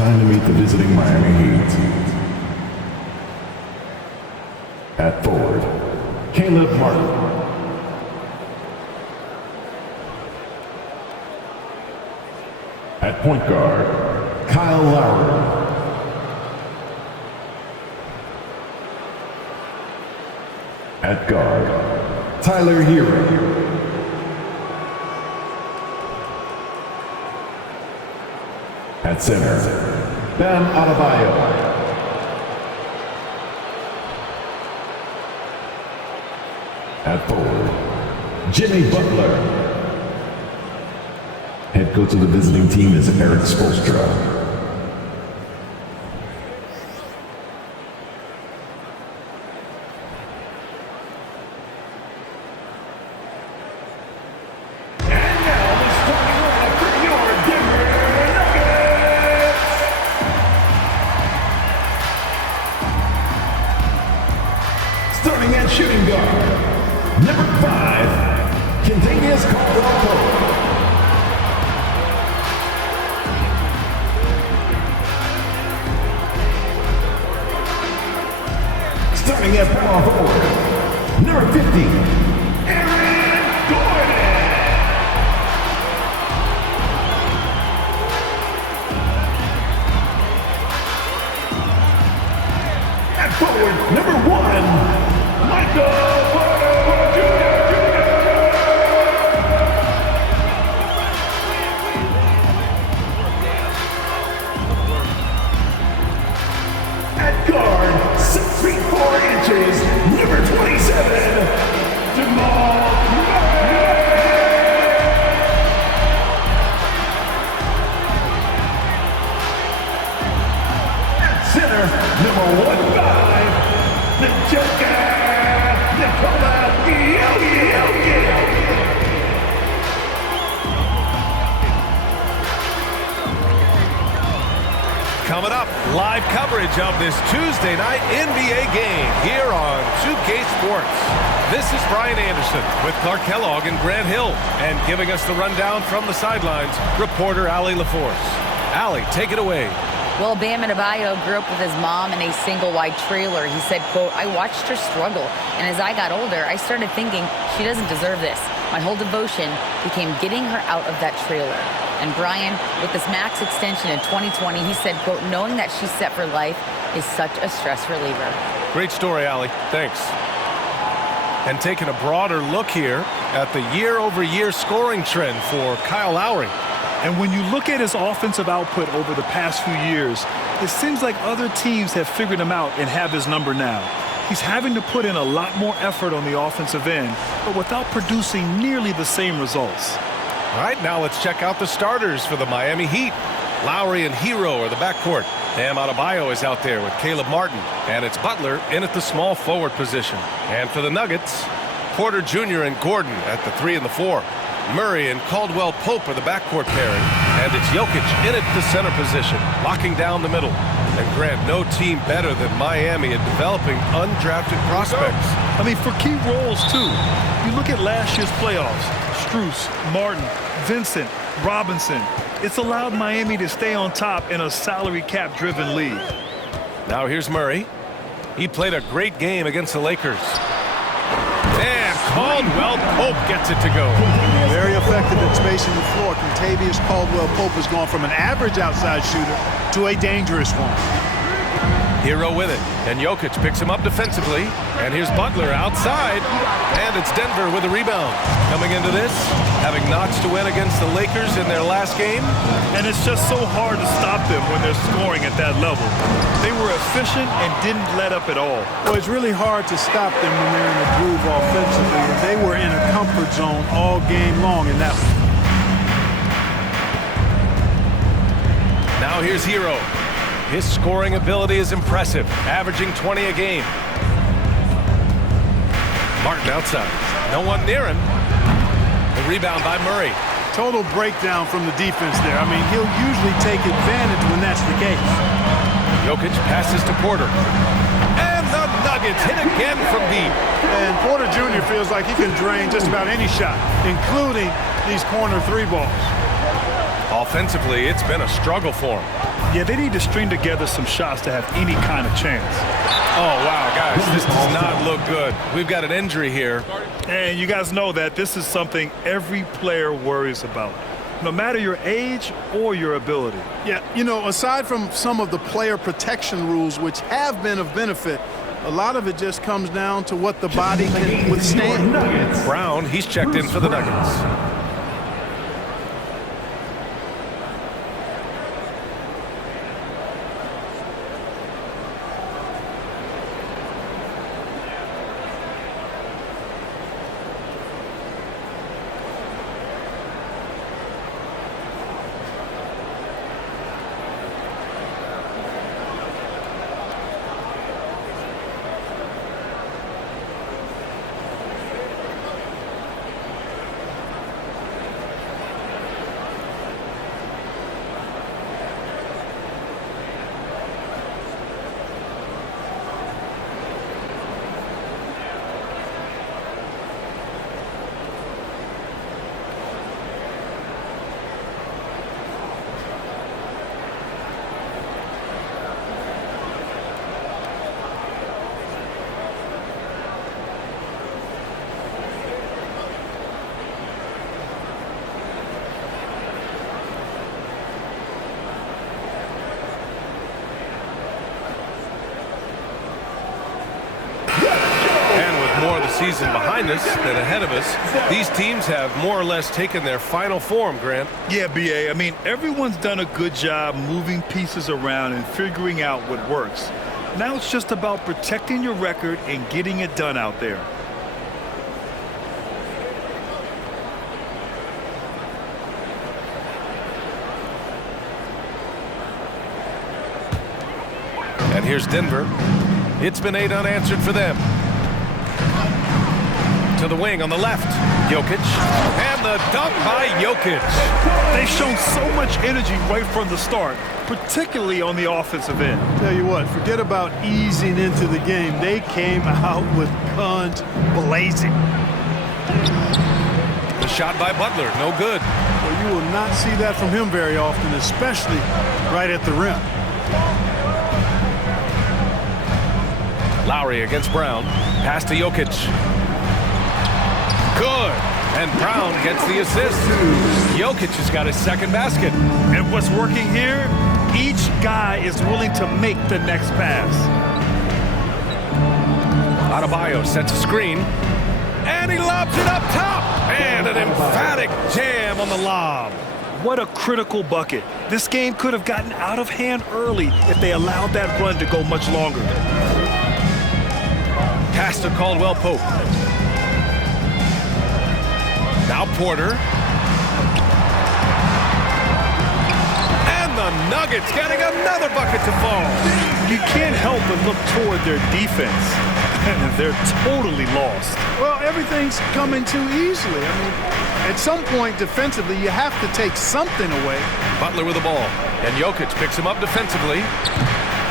Time to meet the visiting Miami Heat. At forward, Caleb Martin. At point guard, Kyle Lowry. At guard, Tyler Hero. At center, Bam Adebayo. At forward, Jimmy Butler. Head coach of the visiting team is Eric Spoelstra. Starting at shooting guard, number 5, Kentavious Caldwell-Pope. Starting at power forward, number 50, Aaron Gordon. At forward, number 1, Michael Porter Jr. At guard, 6 feet 4 inches, number 27, Jamal Murray. At center, number 15, the Joker. Coming up, live coverage of this Tuesday night NBA game here on 2K Sports. This is Brian Anderson with Clark Kellogg and Grant Hill, and giving us the rundown from the sidelines, reporter Allie LaForce. Allie, take it away. Well, Bam Adebayo grew up with his mom in a single-wide trailer. He said, quote, "I watched her struggle, and as I got older, I started thinking she doesn't deserve this. My whole devotion became getting her out of that trailer." And Brian, with this max extension in 2020, he said, quote, "Knowing that she's set for life is such a stress reliever." Great story, Allie. Thanks. And taking a broader look here at the year-over-year scoring trend for Kyle Lowry. And when you look at his offensive output over the past few years, it seems like other teams have figured him out and have his number now. He's having to put in a lot more effort on the offensive end, but without producing nearly the same results. All right, now let's check out the starters for the Miami Heat. Lowry and Hero are the backcourt. Bam Adebayo is out there with Caleb Martin, and it's Butler in at the small forward position. And for the Nuggets, Porter Jr. and Gordon at the 3 and the 4. Murray and Caldwell-Pope are the backcourt pairing, and it's Jokic in at the center position, locking down the middle. And Grant, no team better than Miami at developing undrafted prospects. I mean, for key roles, too. You look at last year's playoffs, Strus, Martin, Vincent, Robinson. It's allowed Miami to stay on top in a salary cap-driven league. Now here's Murray. He played a great game against the Lakers. And Caldwell-Pope gets it to go. Very effective at spacing the floor. Kentavious Caldwell-Pope has gone from an average outside shooter to a dangerous one. Hero with it, and Jokic picks him up defensively, and here's Butler outside, and it's Denver with a rebound. Coming into this, having notched to win against the Lakers in their last game. And it's just so hard to stop them when they're scoring at that level. They were efficient and didn't let up at all. Well, it's really hard to stop them when they're in a groove offensively, and they were in a comfort zone all game long in that one. Now here's Hero. His scoring ability is impressive, averaging 20 a game. Martin outside. No one near him. The rebound by Murray. Total breakdown from the defense there. I mean, he'll usually take advantage when that's the case. Jokic passes to Porter. And the Nuggets hit again from deep. And Porter Jr. feels like he can drain just about any shot, including these corner 3 balls. Offensively, it's been a struggle for him. Yeah, they need to string together some shots to have any kind of chance. Oh, wow, guys, this does not look good. We've got an injury here. And you guys know that this is something every player worries about, no matter your age or your ability. Yeah, you know, aside from some of the player protection rules, which have been of benefit, a lot of it just comes down to what the body can withstand. Brown, he's checked in for the Nuggets. Season behind us than ahead of us. These teams have more or less taken their final form, Grant. Yeah, B.A. I mean, everyone's done a good job moving pieces around and figuring out what works. Now it's just about protecting your record and getting it done out there. And here's Denver. It's been 8 unanswered for them. To the wing on the left, Jokic, and the dunk by Jokic. They've shown so much energy right from the start, particularly on the offensive end. Tell you what, forget about easing into the game. They came out with guns blazing. The shot by Butler, no good. Well, you will not see that from him very often, especially right at the rim. Lowry against Brown, pass to Jokic. Good. And Brown gets the assist. Jokic has got his second basket. And what's working here? Each guy is willing to make the next pass. Adebayo sets a screen. And he lobs it up top. And an emphatic jam on the lob. What a critical bucket. This game could have gotten out of hand early if they allowed that run to go much longer. Pass to Caldwell Pope. Now Porter. And the Nuggets getting another bucket to fall. You can't help but look toward their defense. They're totally lost. Well, everything's coming too easily. I mean, at some point defensively, you have to take something away. Butler with the ball. And Jokic picks him up defensively.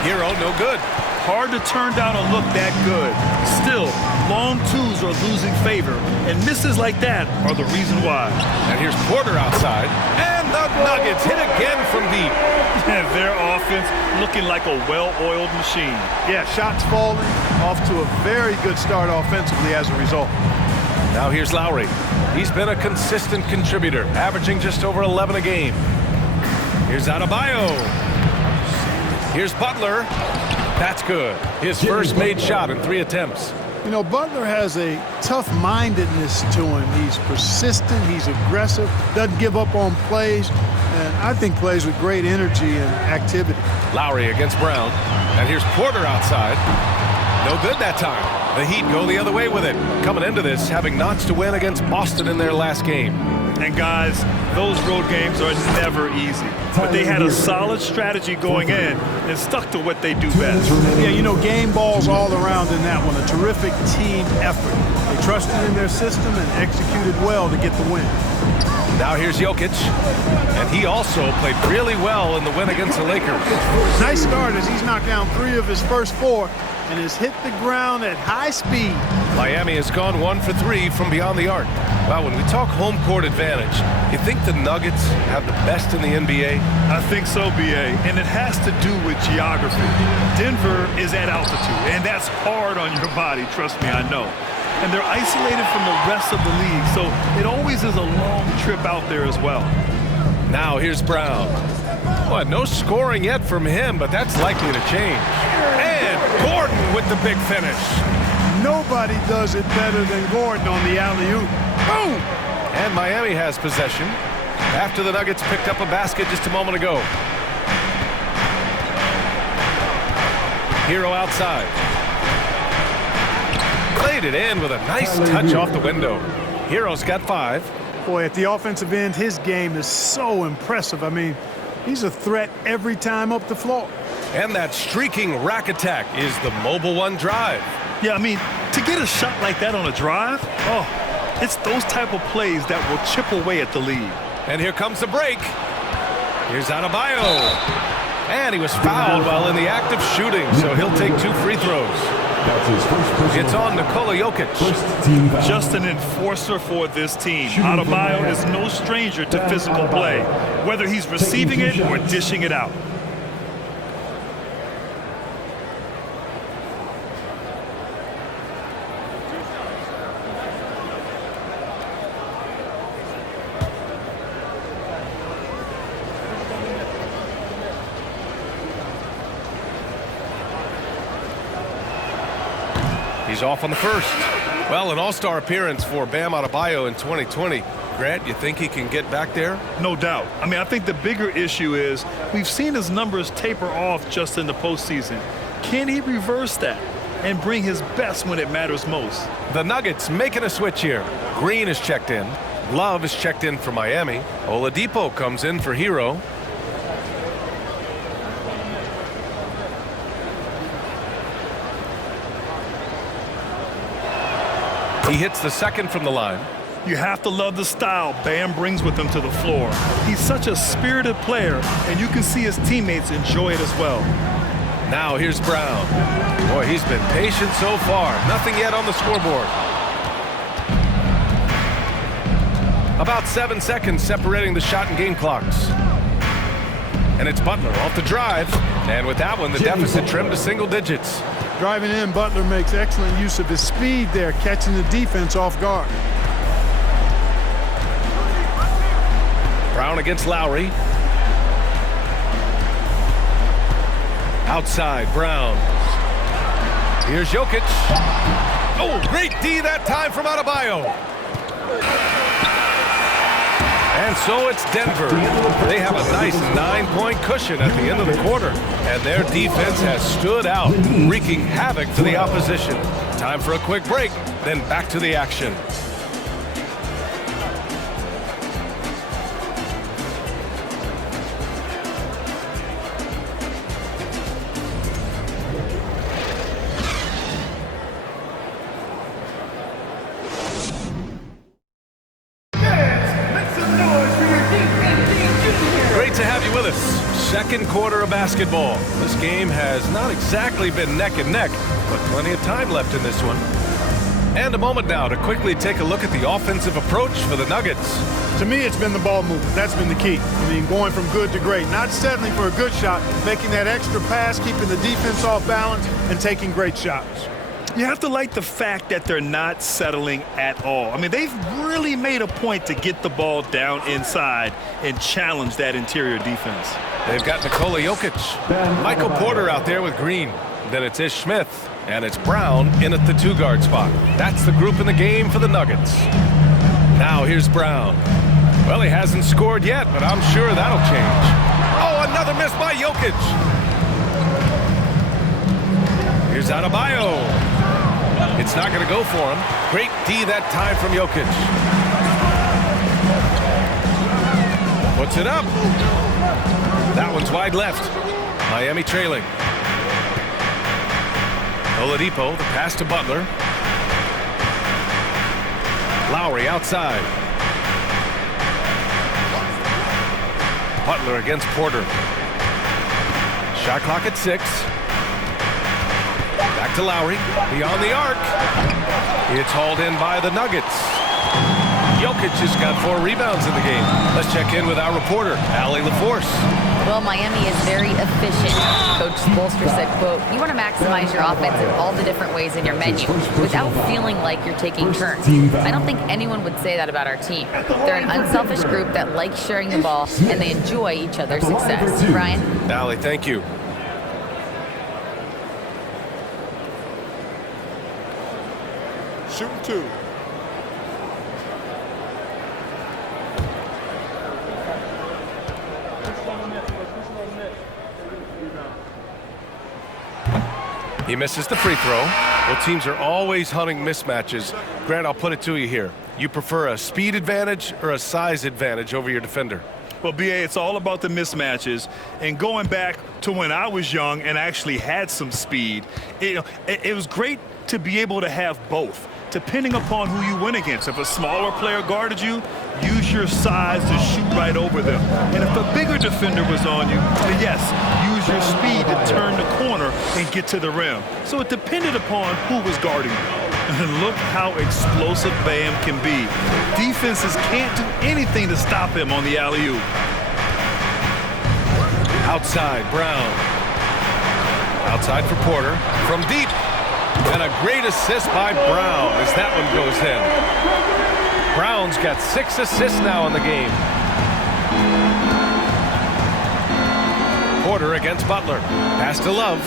Hero, no good. Hard to turn down a look that good. Still, long twos are losing favor, and misses like that are the reason why. And here's Porter outside, and the Nuggets hit again from deep. And their offense looking like a well-oiled machine. Yeah, shots falling, off to a very good start offensively as a result. Now here's Lowry. He's been a consistent contributor, averaging just over 11 a game. Here's Adebayo. Here's Butler. That's good. His first made shot in 3 attempts. You know, Butler has a tough-mindedness to him. He's persistent, he's aggressive, doesn't give up on plays, and I think plays with great energy and activity. Lowry against Brown. And here's Porter outside. No good that time. The Heat go the other way with it. Coming into this, having notched a win against Boston in their last game. And guys, those road games are never easy. But they had a solid strategy going in and stuck to what they do best. Yeah, you know, game balls all around in that one. A terrific team effort. They trusted in their system and executed well to get the win. Now here's Jokic. And he also played really well in the win against the Lakers. Nice start as he's knocked down 3 of his first 4. and has hit the ground at high speed. Miami has gone 1 for 3 from beyond the arc. Well, when we talk home court advantage, you think the Nuggets have the best in the NBA? I think so, B.A., and it has to do with geography. Denver is at altitude, and that's hard on your body, trust me, I know. And they're isolated from the rest of the league, so it always is a long trip out there as well. Now here's Brown. Well, no scoring yet from him, but that's likely to change. And Gordon with the big finish. Nobody does it better than Gordon on the alley-oop. Boom! And Miami has possession after the Nuggets picked up a basket just a moment ago. Hero outside. Played it in with a nice touch off the window. Hero's got 5. Boy, at the offensive end, his game is so impressive. I mean, he's a threat every time up the floor. And that streaking rack attack is the Mobile One drive. Yeah, I mean, to get a shot like that on a drive, it's those type of plays that will chip away at the lead. And here comes the break. Here's Adebayo. And he was fouled while in the act of shooting, so he'll take 2 free throws. That's his first personal It's on Nikola Jokic. first team foul. Just an enforcer for this team. Shooting from Adebayo the is half. no stranger to physical play, whether he's receiving it or dishing it out. He's off on the first. Well, an all-star appearance for Bam Adebayo in 2020. Grant, you think he can get back there? No doubt. I mean, I think the bigger issue is we've seen his numbers taper off just in the postseason. Can he reverse that and bring his best when it matters most? The Nuggets making a switch here. Green is checked in. Love is checked in for Miami. Oladipo comes in for Hero. He hits the second from the line. You have to love the style Bam brings with him to the floor. He's such a spirited player, and you can see his teammates enjoy it as well. Now here's Brown. Boy, he's been patient so far. Nothing yet on the scoreboard. About 7 seconds separating the shot and game clocks. And it's Butler off the drive. And with that one, the deficit trimmed to single digits. Driving in, Butler makes excellent use of his speed there, catching the defense off guard. Brown against Lowry. Outside, Brown. Here's Jokic. Oh, great D that time from Adebayo. And so it's Denver. They have a nice 9-point cushion at the end of the quarter. And their defense has stood out, wreaking havoc for the opposition. Time for a quick break, then back to the action. Great to have you with us. Second quarter of basketball. This game has not exactly been neck and neck, but plenty of time left in this one. And a moment now to quickly take a look at the offensive approach for the Nuggets. To me, it's been the ball movement. That's been the key. I mean, going from good to great. Not settling for a good shot, making that extra pass, keeping the defense off balance, and taking great shots. You have to like the fact that they're not settling at all. I mean, they've really made a point to get the ball down inside and challenge that interior defense. They've got Nikola Jokic, Michael Porter out there with Green. Then it's Ish Smith, and it's Brown in at the 2-guard spot. That's the group in the game for the Nuggets. Now here's Brown. Well, he hasn't scored yet, but I'm sure that'll change. Oh, another miss by Jokic. Here's Adebayo. It's not going to go for him. Great D that time from Jokic. Puts it up. That one's wide left. Miami trailing. Oladipo, the pass to Butler. Lowry outside. Butler against Porter. Shot clock at 6. Back to Lowry, beyond the arc. It's hauled in by the Nuggets. Jokic has got 4 rebounds in the game. Let's check in with our reporter, Allie LaForce. Well, Miami is very efficient. Coach Spoelstra said, quote, you want to maximize your offense in all the different ways in your menu without feeling like you're taking turns. I don't think anyone would say that about our team. They're an unselfish group that likes sharing the ball, and they enjoy each other's success. Brian? Allie, thank you. Shooting 2. He misses the free throw. Well, teams are always hunting mismatches. Grant, I'll put it to you here. You prefer a speed advantage or a size advantage over your defender? Well, B.A., it's all about the mismatches. And going back to when I was young and actually had some speed, it was great to be able to have both, depending upon who you went against. If a smaller player guarded you, use your size to shoot right over them. And if a bigger defender was on you, then yes, use your speed to turn the corner and get to the rim. So it depended upon who was guarding you. And look how explosive Bam can be. Defenses can't do anything to stop him on the alley-oop. Outside, Brown. Outside for Porter. From deep. And a great assist by Brown as that one goes in. Brown's got 6 assists now in the game. Porter against Butler. Pass to Love.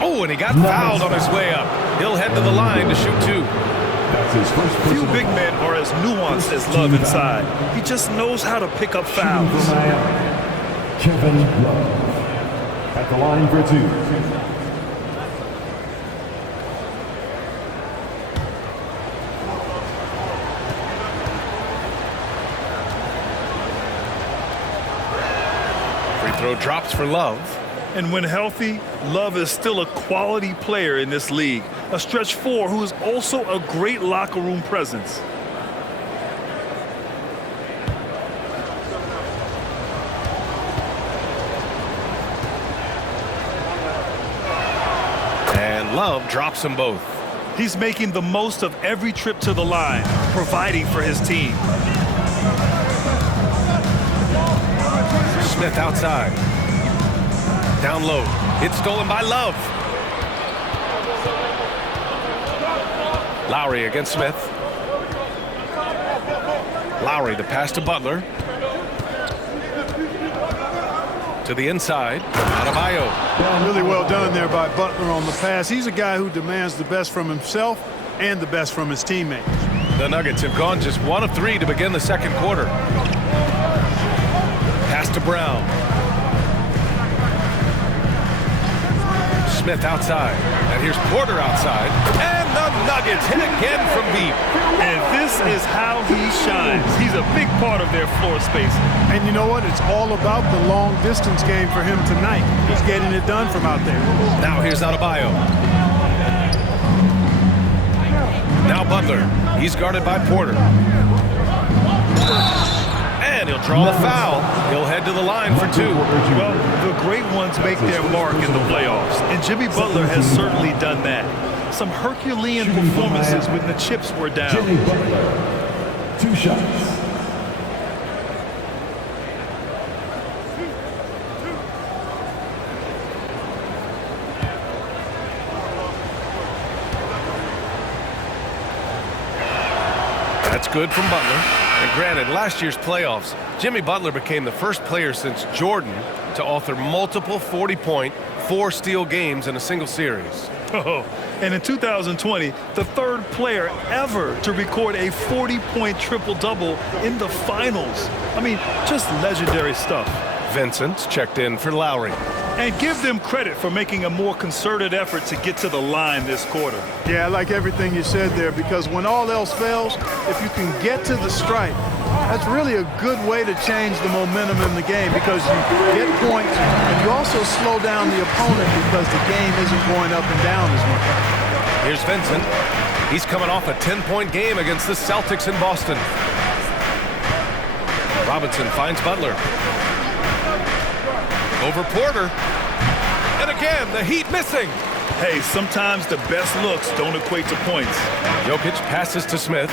Oh, and he got fouled on his way up. He'll head to the line to shoot 2. That's his first Few personal big men are as nuanced as Love inside. He just knows how to pick up shooting for fouls. Miami, Kevin Love. At the line for 2. Free throw drops for Love. And when healthy, Love is still a quality player in this league. A stretch 4 who is also a great locker room presence. And Love drops them both. He's making the most of every trip to the line, providing for his team. Smith outside. Down low. It's stolen by Love. Lowry against Smith. Lowry, the pass to Butler. To the inside. Adebayo. Really well done there by Butler on the pass. He's a guy who demands the best from himself and the best from his teammates. The Nuggets have gone just 1 of 3 to begin the second quarter. Pass to Brown. Smith outside. And here's Porter outside. And the Nuggets hit again from deep. And this is how he shines. He's a big part of their floor space. And you know what? It's all about the long distance game for him tonight. He's getting it done from out there. Now here's Adebayo. Now Butler. He's guarded by Porter. And he'll draw the foul. He'll head to the line for 2. Well, the great ones make their mark in the playoffs, and Jimmy Butler has certainly done that. Some Herculean performances when the chips were down. Jimmy Butler, 2 shots. That's good from Butler. And granted, last year's playoffs, Jimmy Butler became the first player since Jordan to author multiple 40-point, 4-steal games in a single series. Oh, and in 2020, the 3rd player ever to record a 40-point triple-double in the finals. I mean, just legendary stuff. Vincent checked in for Lowry. And give them credit for making a more concerted effort to get to the line this quarter. Yeah, I like everything you said there, because when all else fails, if you can get to the stripe, that's really a good way to change the momentum in the game, because you get points and you also slow down the opponent because the game isn't going up and down as much. Here's Vincent. He's coming off a 10-point game against the Celtics in Boston. Robinson finds Butler. Over Porter. And again, the Heat missing. Hey, sometimes the best looks don't equate to points. Jokic passes to Smith.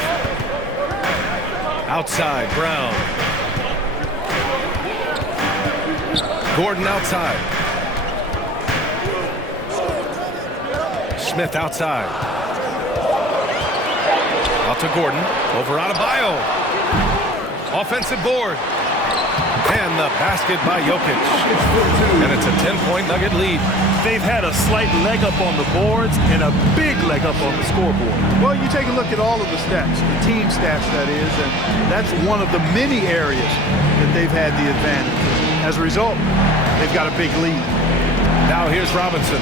Outside, Brown. Gordon outside. Smith outside. Out to Gordon. Over Adebayo. Offensive board. And the basket by Jokic. And it's a 10-point Nugget lead. They've had a slight leg up on the boards and a big leg up on the scoreboard. Well, you take a look at all of the stats, the team stats that is, and that's one of the many areas that they've had the advantage. As a result, they've got a big lead. Now here's Robinson.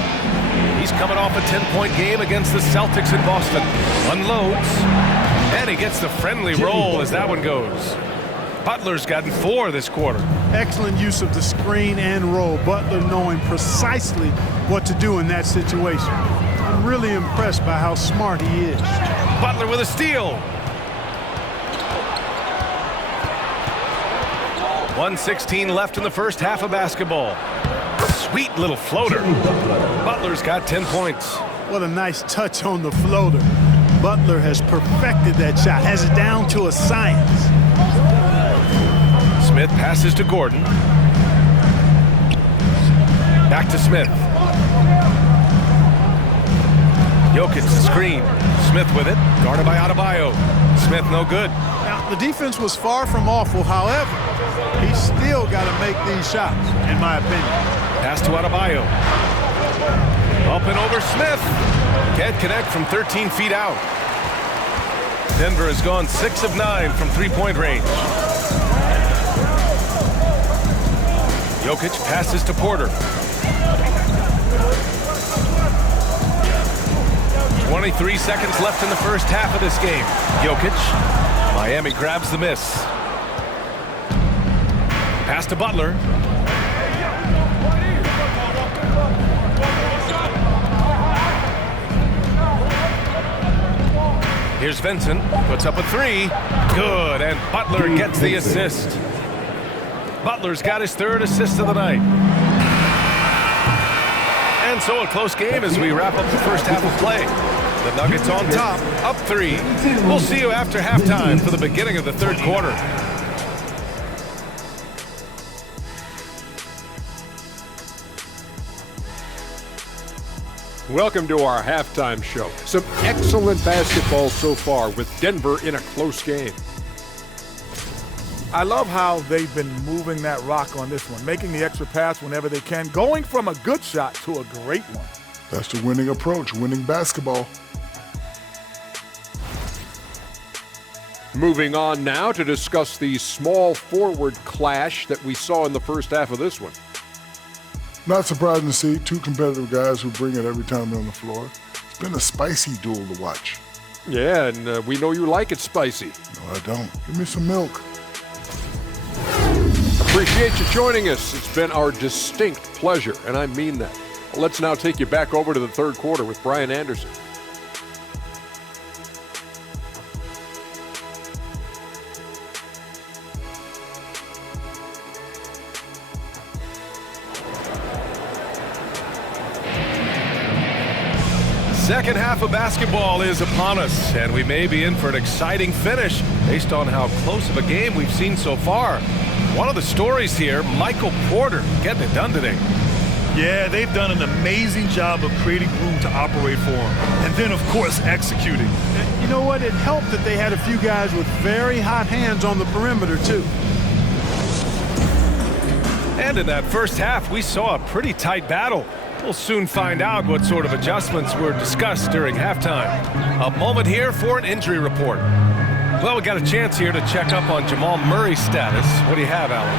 He's coming off a 10-point game against the Celtics in Boston. Unloads. And he gets the friendly roll as that one goes. Butler's gotten 4 this quarter. Excellent use of the screen and roll. Butler knowing precisely what to do in that situation. I'm really impressed by how smart he is. Butler with a steal. 1:16 left in the first half of basketball. Sweet little floater. Butler's got 10 points. What a nice touch on the floater. Butler has perfected that shot, has it down to a science. Smith passes to Gordon. Back to Smith. Jokic the screen. Smith with it. Guarded by Adebayo. Smith no good. Now, the defense was far from awful. However, he's still got to make these shots, in my opinion. Pass to Adebayo. Up and over Smith. Can't connect from 13 feet out. Denver has gone 6 of 9 from three-point range. Jokic passes to Porter. 23 seconds left in the first half of this game. Jokic. Miami grabs the miss. Pass to Butler. Here's Vincent. Puts up a 3. Good. And Butler gets the assist. Butler's got his 3rd assist of the night. And so a close game as we wrap up the first half of play. The Nuggets on top, up 3. We'll see you after halftime for the beginning of the third quarter. Welcome to our halftime show. Some excellent basketball so far with Denver in a close game. I love how they've been moving that rock on this one, making the extra pass whenever they can, going from a good shot to a great one. That's the winning approach, winning basketball. Moving on now to discuss the small forward clash that we saw in the first half of this one. Not surprising to see 2 competitive guys who bring it every time they're on the floor. It's been a spicy duel to watch. Yeah, and we know you like it spicy. No, I don't. Give me some milk. Appreciate you joining us. It's been our distinct pleasure, and I mean that. Let's now take you back over to the third quarter with Brian Anderson. Second half of basketball is upon us, and we may be in for an exciting finish based on how close of a game we've seen so far. One of the stories here, Michael Porter getting it done today. Yeah, they've done an amazing job of creating room to operate for him. And then, of course, executing. And you know what? It helped that they had a few guys with very hot hands on the perimeter, too. And in that first half, we saw a pretty tight battle. We'll soon find out what sort of adjustments were discussed during halftime. A moment here for an injury report. Well, we got a chance here to check up on Jamal Murray's status. What do you have, Alan?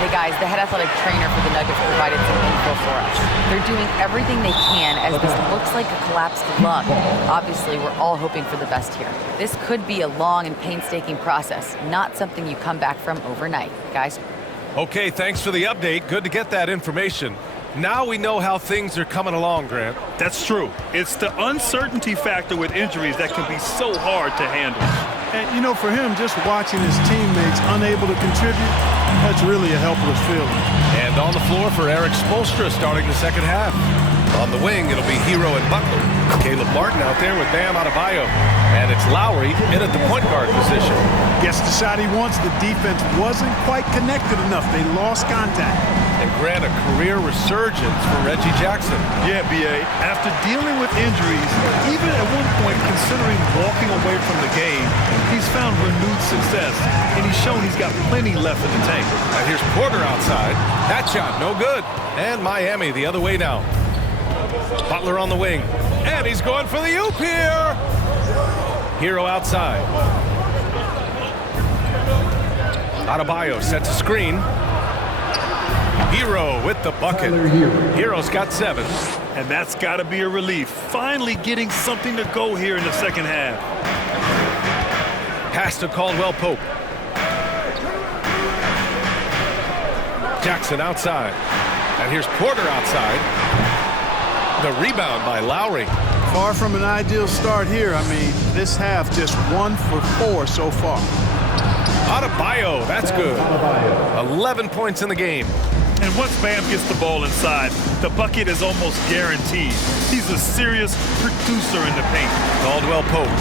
Hey guys, the head athletic trainer for the Nuggets provided some info for us. They're doing everything they can as this looks like a collapsed lung. Obviously, we're all hoping for the best here. This could be a long and painstaking process, not something you come back from overnight. Guys? Okay, thanks for the update. Good to get that information. Now we know how things are coming along, Grant. That's true. It's the uncertainty factor with injuries that can be so hard to handle. And, you know, for him, just watching his teammates unable to contribute, That's really a helpless feeling. And on the floor for Eric Spoelstra starting the second half. On the wing, it'll be Hero and Butler. Caleb Martin out there with Bam Adebayo. And it's Lowry in at the point guard position. Gets the shot he wants. The defense wasn't quite connected enough. They lost contact. And grant a career resurgence for Reggie Jackson. Yeah, B.A. After dealing with injuries, even at one point considering walking away from the game, he's found renewed success, and he's shown he's got plenty left in the tank. And here's Porter outside. That shot, no good. And Miami the other way now. Butler on the wing. And he's going for the oop here. Hero outside. Adebayo sets a screen. Hero with the bucket. Hero's got 7. And that's got to be a relief. Finally getting something to go here in the second half. Pass to Caldwell Pope. Jackson outside. And here's Porter outside. The rebound by Lowry. Far from an ideal start here. I mean, this half just 1 for 4 so far. Adebayo, that's good. 11 points in the game. And once Bam gets the ball inside, the bucket is almost guaranteed. He's a serious producer in the paint. Caldwell Pope.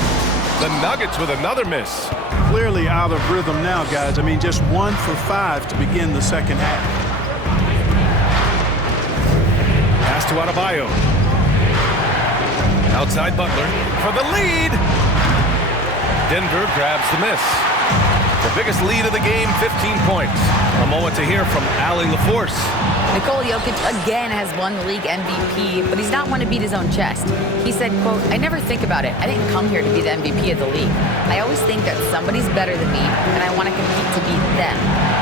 The Nuggets with another miss. Clearly out of rhythm now, guys. I mean, just 1 for 5 to begin the second half. Pass to Adebayo. Outside Butler for the lead. Denver grabs the miss. The biggest lead of the game, 15 points. A moment to hear from Allie LaForce. Nikola Jokic again has won the league MVP, but he's not one to beat his own chest. He said, quote, "I never think about it. I didn't come here to be the MVP of the league. I always think that somebody's better than me, and I want to compete to beat them.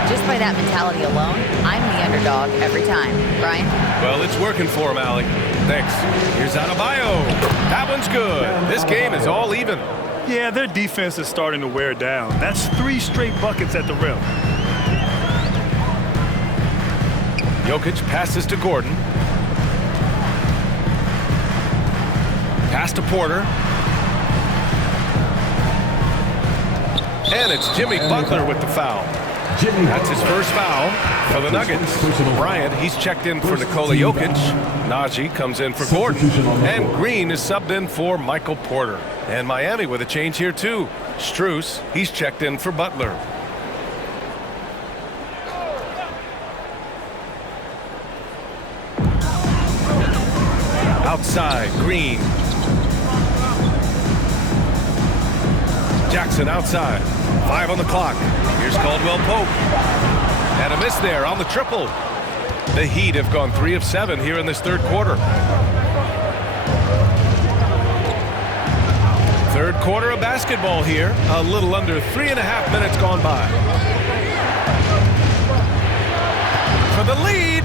Just by that mentality alone, I'm the underdog every time." Brian? Well, it's working for him, Allie. Thanks. Here's Adebayo. That one's good. This game is all even. Yeah, their defense is starting to wear down. That's 3 straight buckets at the rim. Jokic passes to Gordon. Pass to Porter. And it's Jimmy Butler with the foul. That's his first foul for the Nuggets. Bryant, he's checked in for Nikola Jokic. Najee comes in for Gordon. And Green is subbed in for Michael Porter. And Miami with a change here too. Strus, he's checked in for Butler. Outside, Green. Jackson outside. 5 on the clock. Here's Caldwell Pope. And a miss there on the triple. The Heat have gone 3 of 7 here in this third quarter. Third quarter of basketball here. A little under 3.5 minutes gone by. For the lead.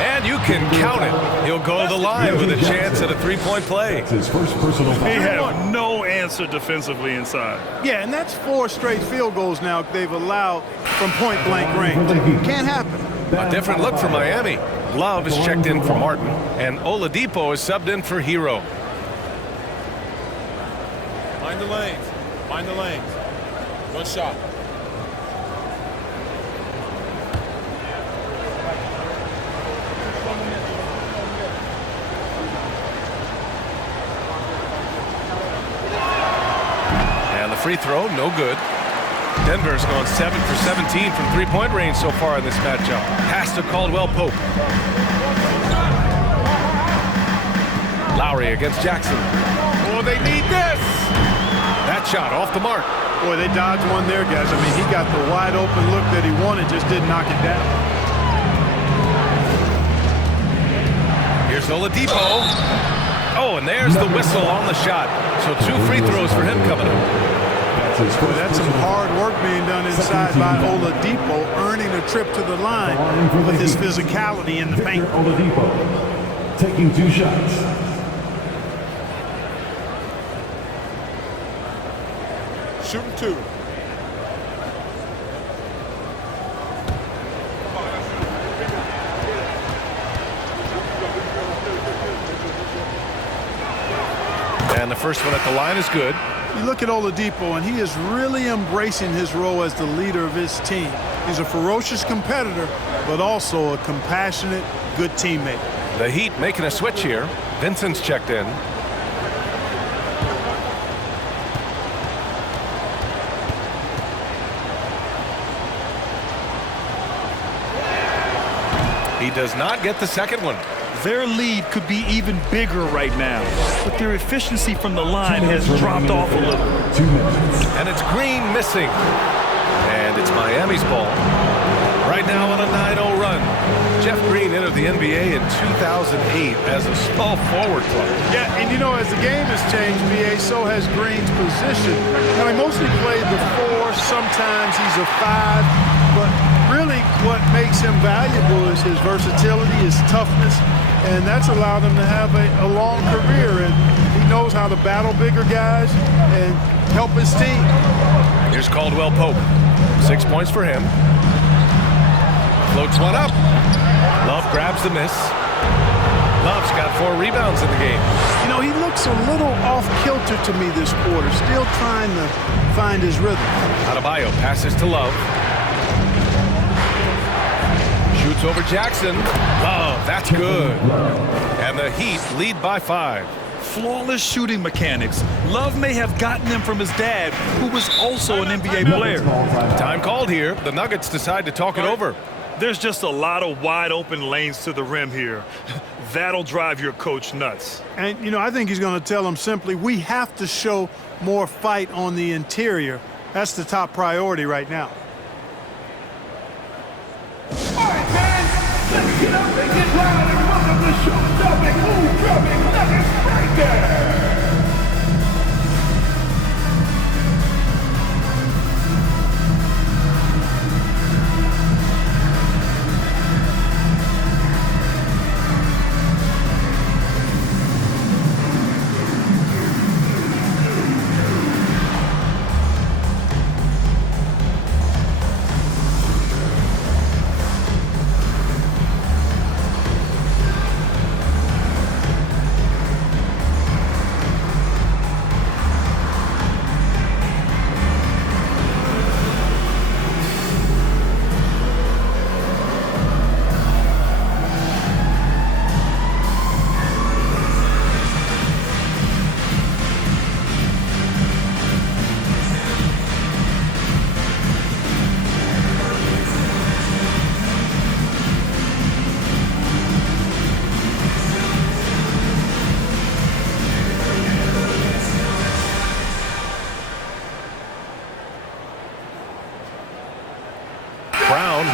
And you can count it. He'll go to the line with a chance at a 3-point play. His first personal They foul. have no answer defensively inside. Yeah, and that's 4 straight field goals now they've allowed from point-blank range. Can't happen. A different look for Miami. Love is checked in for Martin, and Oladipo is subbed in for Hero. Mind the lanes. Mind the lanes. One shot. And the free throw, no good. Denver's gone 7 for 17 from three-point range so far in this matchup. Pass to Caldwell Pope. Lowry against Jackson. Oh, they need this! That shot off the mark. Boy, they dodged one there, guys. I mean, he got the wide open look that he wanted, just didn't knock it down. Here's Oladipo. Oh, and there's the whistle on the shot. So 2 free throws for him coming up. Boy, that's some hard work being done inside by Oladipo, earning a trip to the line with his physicality in the paint. Oladipo taking 2 shots. Shooting 2. And the first one at the line is good. You look at Oladipo, and he is really embracing his role as the leader of his team. He's a ferocious competitor, but also a compassionate, good teammate. The Heat making a switch here. Vincent's checked in. He does not get the second one. Their lead could be even bigger right now, but their efficiency from the line has dropped off a little. 2 minutes. And it's Green missing. And it's Miami's ball. Right now on a 9-0 run. Jeff Green entered the NBA in 2008 as a small forward player. Yeah, and you know, as the game has changed, BA, so has Green's position. Now, he mostly played the 4, sometimes he's a 5, but really what makes him valuable is his versatility, his toughness, and that's allowed him to have a long career, and he knows how to battle bigger guys and help his team. Here's Caldwell Pope. 6 points for him. Floats one up. Love grabs the miss. Love's got 4 rebounds in the game. You know, he looks a little off-kilter to me this quarter, still trying to find his rhythm. Adebayo passes to Love. Shoots over Jackson. Love, that's good. And the Heat lead by 5. Flawless shooting mechanics. Love may have gotten them from his dad, who was also an NBA player. Time called here. The Nuggets decide to talk it over. There's just a lot of wide open lanes to the rim here. That'll drive your coach nuts. And, you know, I think he's going to tell them simply, we have to show more fight on the interior. That's the top priority right now. All right, man. Let's get up and get loud and welcome the show-stopping, move-dropping Nuggets right there.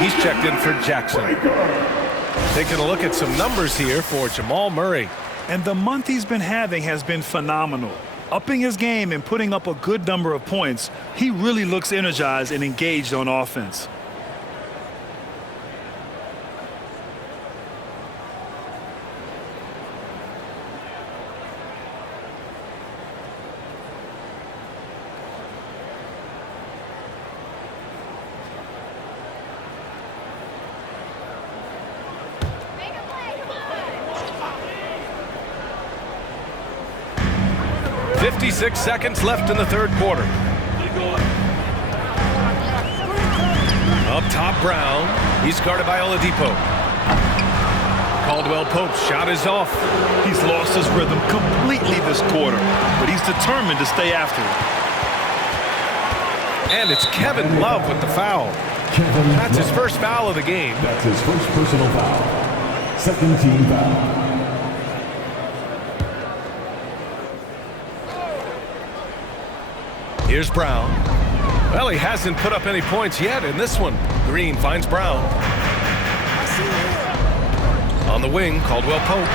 He's checked in for Jackson. Taking a look at some numbers here for Jamal Murray. And the month he's been having has been phenomenal. Upping his game and putting up a good number of points, he really looks energized and engaged on offense. .56 seconds left in the third quarter. Up top, Brown. He's guarded by Oladipo. Caldwell Pope's shot is off. He's lost his rhythm completely this quarter, but he's determined to stay after it. And it's Kevin Love with the foul. That's his first foul of the game. That's his first personal foul. Second team foul. Here's Brown. Well, he hasn't put up any points yet in this one. Green finds Brown. On the wing, Caldwell Pope.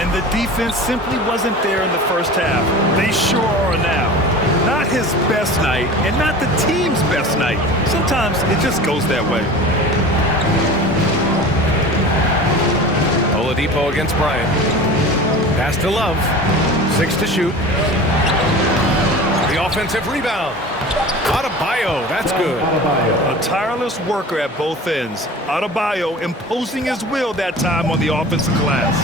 And the defense simply wasn't there in the first half. They sure are now. Not his best night, and not the team's best night. Sometimes it just goes that way. Oladipo against Bryant. Pass to Love. 6 to shoot. The offensive rebound. Adebayo, that's good. A tireless worker at both ends. Adebayo imposing his will that time on the offensive glass.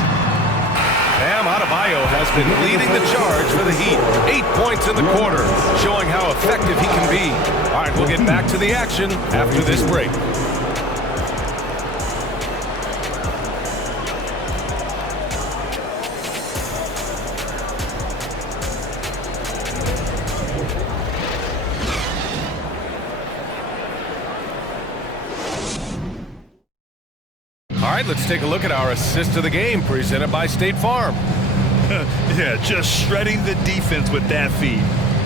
Bam Adebayo has been leading the charge for the Heat. 8 points in the quarter, showing how effective he can be. All right, we'll get back to the action after this break. All right, let's take a look at our assist of the game presented by State Farm. Yeah, just shredding the defense with that feed.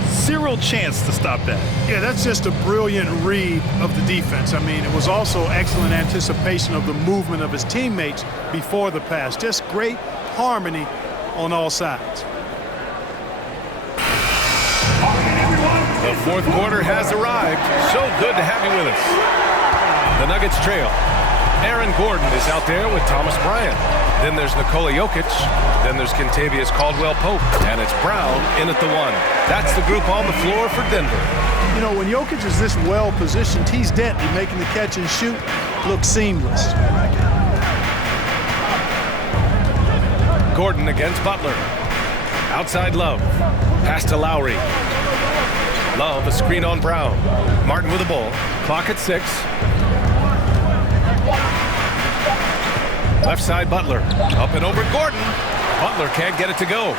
Zero chance to stop that. Yeah, that's just a brilliant read of the defense. I mean, it was also excellent anticipation of the movement of his teammates before the pass. Just great harmony on all sides. The fourth quarter has arrived. So good to have you with us. The Nuggets trail. Aaron Gordon is out there with Thomas Bryant. Then there's Nikola Jokic. Then there's Kentavious Caldwell-Pope. And it's Brown in at the one. That's the group on the floor for Denver. You know, when Jokic is this well positioned, he's deadly, making the catch and shoot look seamless. Gordon against Butler. Outside Love. Pass to Lowry. Love, a screen on Brown. Martin with the ball. Clock at 6. Left side Butler. Up and over Gordon. Butler can't get it to go.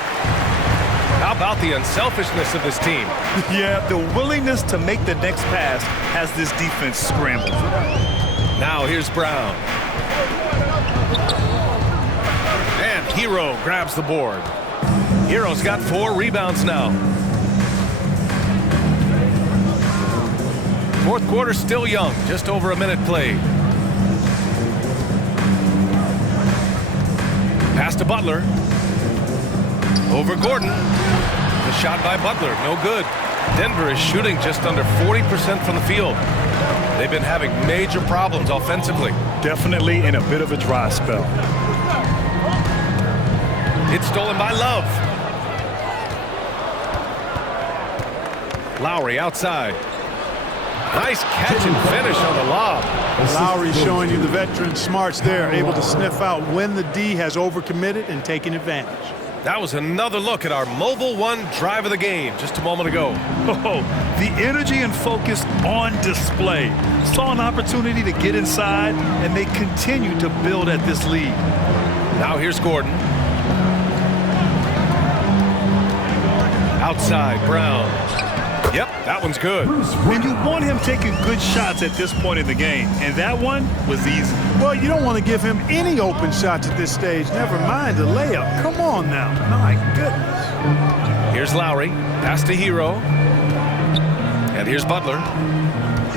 How about the unselfishness of this team? Yeah, the willingness to make the next pass has this defense scrambled. Now here's Brown. And Hero grabs the board. Hero's got 4 rebounds now. Fourth quarter still young, just over a minute played. Pass to Butler. Over Gordon. The shot by Butler, no good. Denver is shooting just under 40% from the field. They've been having major problems offensively. Definitely in a bit of a dry spell. It's stolen by Love. Lowry outside. Nice catch and finish on the lob. Lowry showing you the veteran smarts there, able to sniff out when the D has overcommitted and taking advantage. That was another look at our Mobile One drive of the game just a moment ago. Oh, the energy and focus on display. Saw an opportunity to get inside, and they continue to build at this lead. Now here's Gordon. Outside, Brown. Yep, that one's good. And you want him taking good shots at this point in the game, and that one was easy. Well, you don't want to give him any open shots at this stage, never mind a layup. Come on now, my goodness. Here's Lowry, pass to Hero. And here's Butler.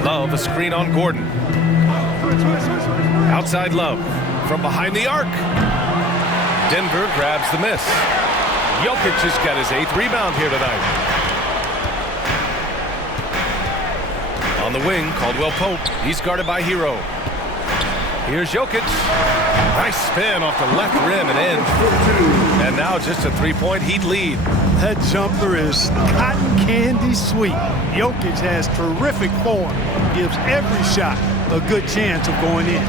Love, a screen on Gordon. Outside Love, from behind the arc. Denver grabs the miss. Jokic just got his 8th rebound here tonight. On the wing, Caldwell-Pope. He's guarded by Hero. Here's Jokic. Nice spin off the left rim and in. And now just a 3-point Heat lead. That jumper is cotton candy sweet. Jokic has terrific form. Gives every shot a good chance of going in.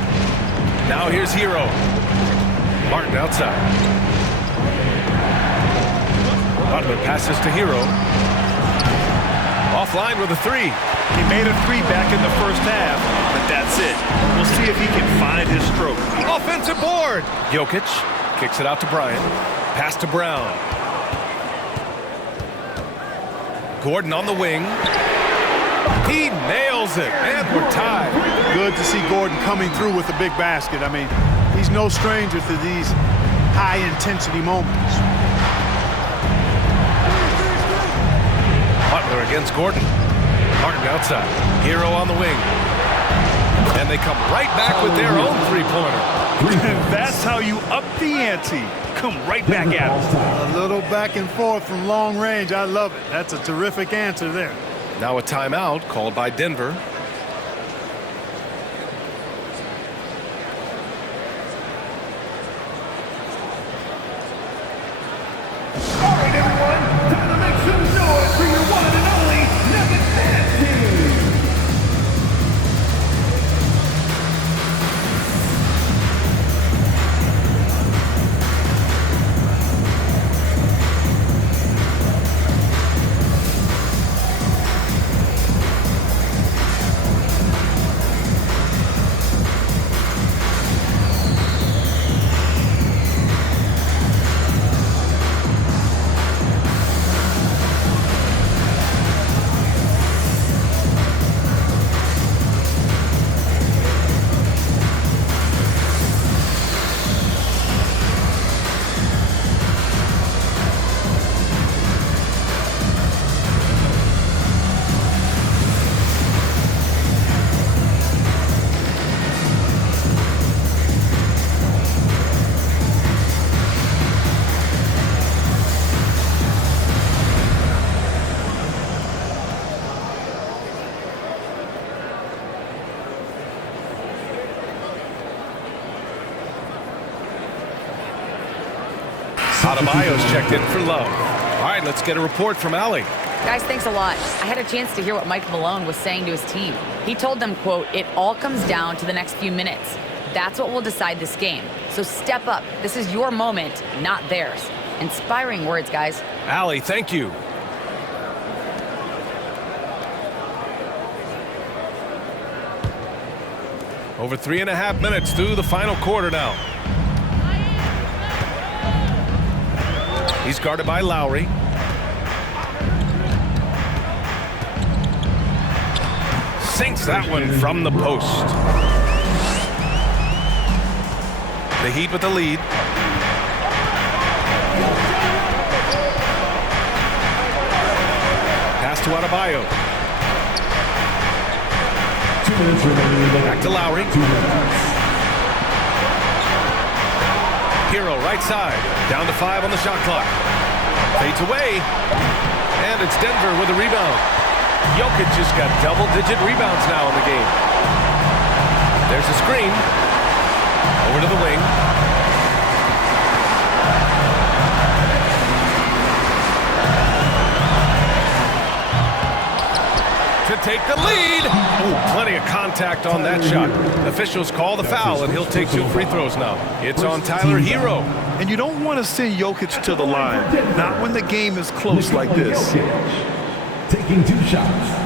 Now here's Hero. Martin outside. Butler passes to Hero. Offline with a 3. He made a 3 back in the first half, but that's it. We'll see if he can find his stroke. Offensive board. Jokic kicks it out to Bryant. Pass to Brown. Gordon on the wing. He nails it, and we're tied. Good to see Gordon coming through with a big basket. I mean, he's no stranger to these high-intensity moments. Butler against Gordon. Martin outside. Hero on the wing. And they come right back with their own 3-pointer. That's how you up the ante. Come right back at him. A little back and forth from long range. I love it. That's a terrific answer there. Now a timeout called by Denver. All right, everyone, time to make some noise for your one and only Nuggets dance team. Adebayo's checked in for Love. All right, let's get a report from Allie. Guys, thanks a lot. I had a chance to hear what Mike Malone was saying to his team. He told them, quote, "It all comes down to the next few minutes. That's what will decide this game. So step up. This is your moment, not theirs." Inspiring words, guys. Allie, thank you. Over 3.5 minutes through the final quarter now. He's guarded by Lowry. Sinks that one from the post. The Heat with the lead. Pass to Adebayo. 2 minutes remaining. Back to Lowry. 2 minutes. Hero right side. Down to 5 on the shot clock. Fades away. And it's Denver with a rebound. Jokic just got double-digit rebounds now in the game. There's a screen. Over to the wing. To take the lead. Ooh, plenty of contact on that shot. Officials call the foul, and he'll take 2 free throws now. It's on Tyler Hero. And you don't want to send Jokic to the line, not when the game is close like this. Taking 2 shots.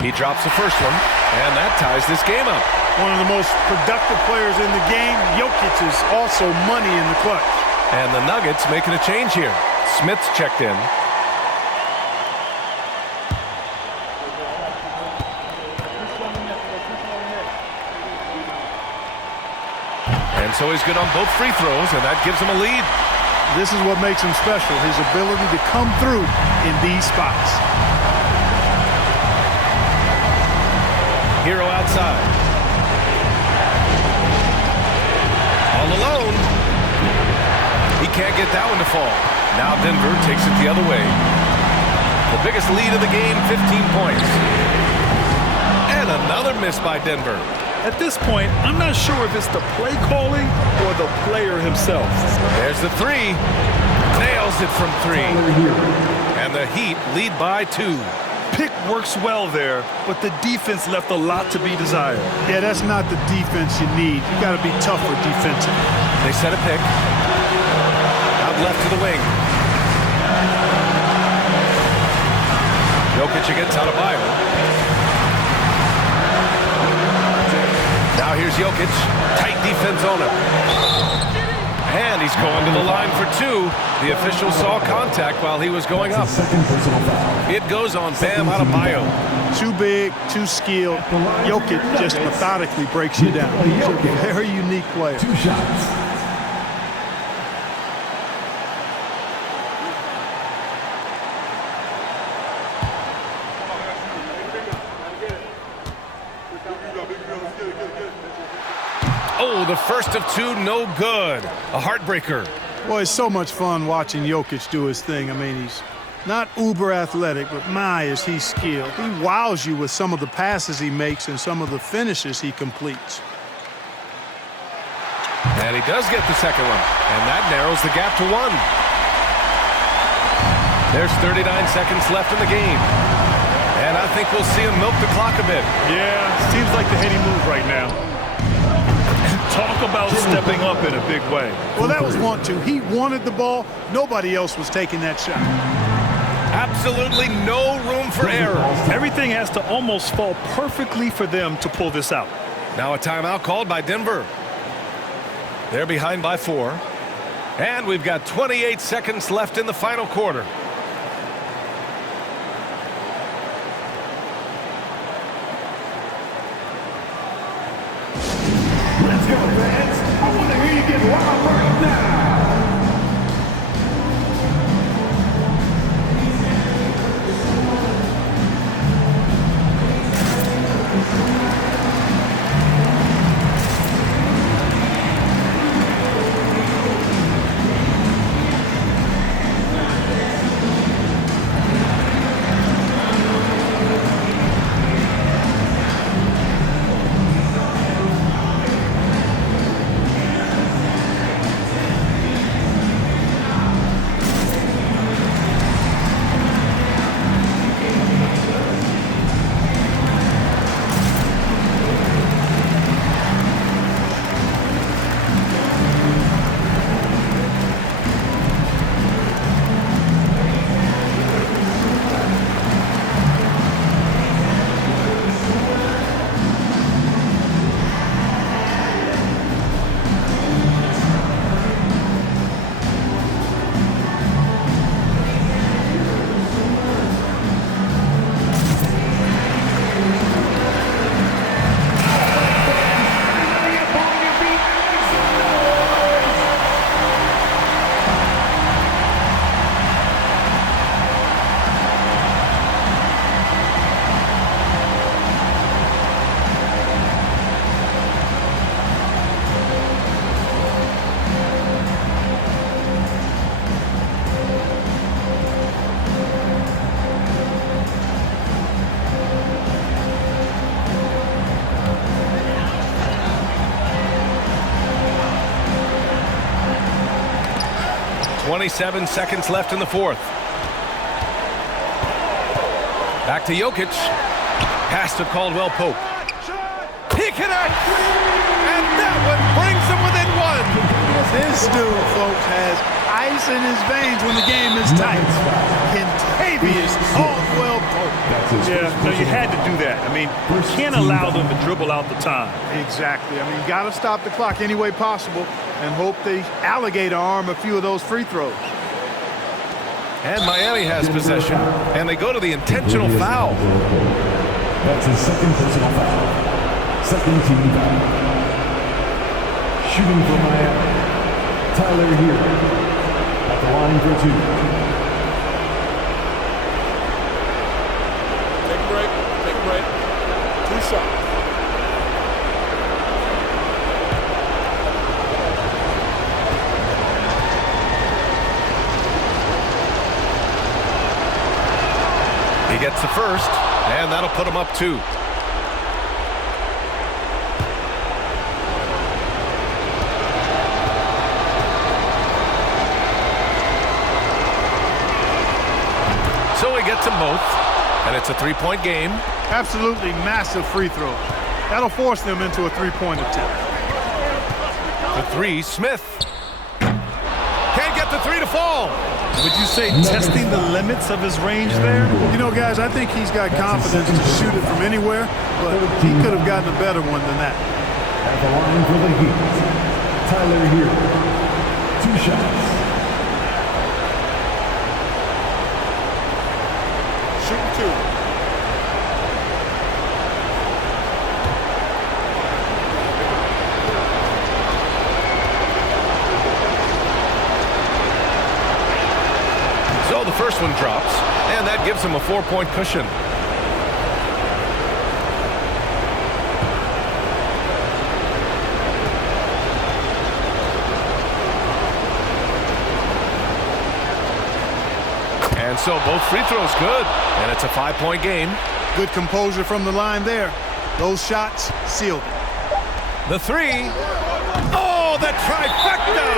He drops the first one, and that ties this game up. One of the most productive players in the game. Jokic is also money in the clutch. And the Nuggets making a change here. Smith's checked in. And so he's good on both free throws, and that gives him a lead. This is what makes him special, his ability to come through in these spots. Hero outside. All alone. He can't get that one to fall. Now Denver takes it the other way. The biggest lead of the game, 15 points. And another miss by Denver. At this point, I'm not sure if it's the play calling or the player himself. There's the 3. Nails it from 3. And the Heat lead by 2. Pick works well there, but the defense left a lot to be desired. Yeah, that's not the defense you need. You got to be tougher defensively. They set a pick. Out left to the wing. Jokic against Adebayo. Now here's Jokic. Tight defense on him. And he's going to the line for 2. The official saw contact while he was going up. Second personal foul. It goes on Bam Adebayo. Too big, too skilled. Jokic just methodically breaks you down. He's a very unique player. 2 shots. Oh, the first of 2, no good. A heartbreaker. Boy, it's so much fun watching Jokic do his thing. I mean, he's not uber athletic, but my, is he skilled. He wows you with some of the passes he makes and some of the finishes he completes. And he does get the second one. And that narrows the gap to 1. There's 39 seconds left in the game. And I think we'll see him milk the clock a bit. Yeah, seems like the heady move right now. Talk about stepping up in a big way. Well, that was want to. He wanted the ball. Nobody else was taking that shot. Absolutely no room for error. Everything has to almost fall perfectly for them to pull this out. Now a timeout called by Denver. They're behind by 4. And we've got 28 seconds left in the final quarter. Let's go, fans. I want to hear you get loud right now. 27 seconds left in the fourth. Back to Jokic. Pass to Caldwell Pope. He connects! And that one brings them within one. This dude, folks, has ice in his veins when the game is tight. Kentavious Caldwell Pope. Yeah, no, you had to do that. I mean, you can't allow them to dribble out the time. Exactly. I mean, you got to stop the clock any way possible and hope they alligator arm a few of those free throws. And Miami has possession, and they go to the intentional foul. That's his second personal foul. Second team foul. Shooting for Miami, Tyler Hero at the line for two. Take a break. Take a break. 2 shots. He gets the first, and that'll put him up 2. So he gets them both, and it's a 3-point game. Absolutely massive free throws. That'll force them into a three-point attempt. The 3, Smith. Can't get the 3 to fall. Would you say testing the limits of his range there? You know, guys, I think he's got confidence to shoot it from anywhere, but he could have gotten a better one than that. At the line for the Heat, Tyler Hero. 2 shots. Shooting 2. So the first one drops, and that gives him a 4-point cushion. And so both free throws good, and it's a 5-point game. Good composure from the line there. Those shots sealed it. The 3. Oh, the trifecta!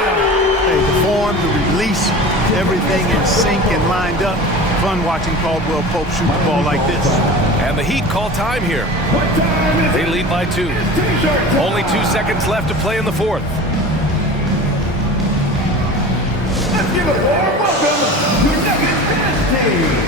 Hey, the form, the release, everything in sync and lined up. Fun watching Caldwell Pope shoot the ball like this. And the Heat call time here. They lead by 2. Only 2 seconds left to play in the fourth. Let's give a warm welcome to Nuggets Dance Team.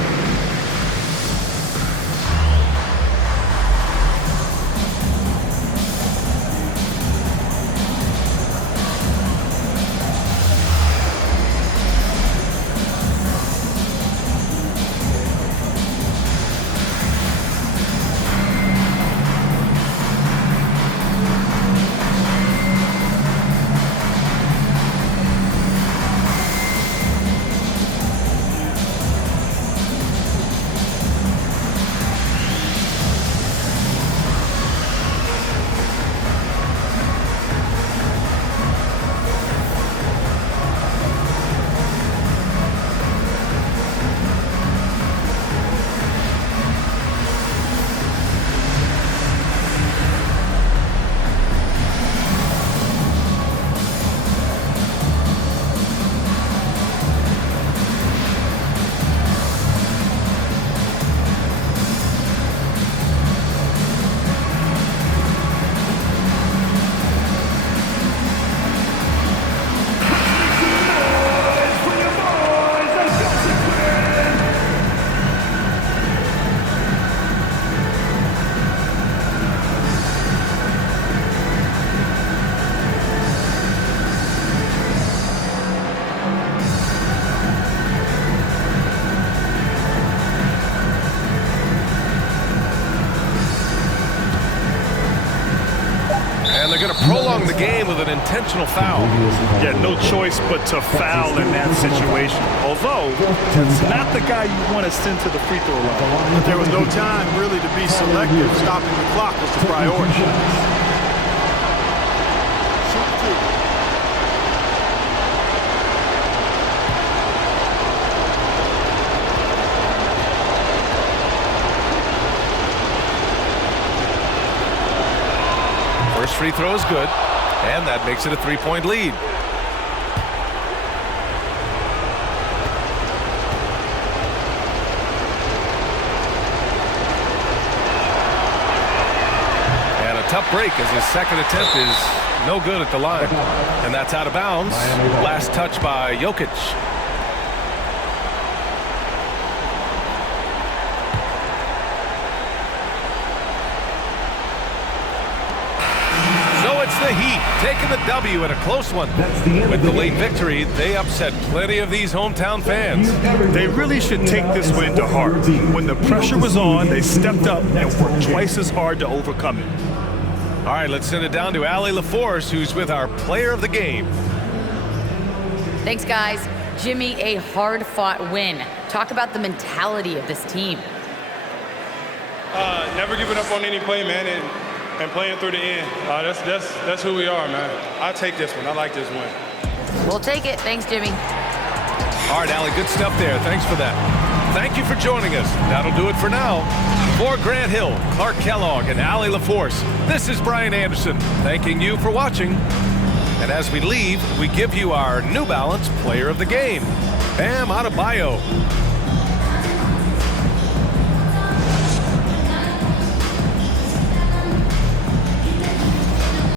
And they're going to prolong the game with an intentional foul. Yeah, no choice but to foul in that situation. Although, it's not the guy you want to send to the free throw line. But there was no time really to be selective. Stopping the clock was the priority. First free throw is good, and that makes it a 3-point lead. tough break as his second attempt is no good at the line. And that's out of bounds. Last touch by Jokic. So it's the Heat taking the W in a close one. With the late victory, they upset plenty of these hometown fans. They really should take this win to heart. When the pressure was on, they stepped up and worked twice as hard to overcome it. All right, let's send it down to Allie LaForce, who's with our player of the game. Thanks, guys. Jimmy, a hard-fought win. Talk about the mentality of this team. Never giving up on any play, man, and playing through the end. That's who we are, man. I take this one. I like this win. We'll take it. Thanks, Jimmy. All right, Allie, good stuff there. Thanks for that. Thank you for joining us. That'll do it for now. For Grant Hill, Clark Kellogg, and Allie LaForce, this is Brian Anderson, thanking you for watching. And as we leave, we give you our New Balance Player of the Game, Bam Adebayo.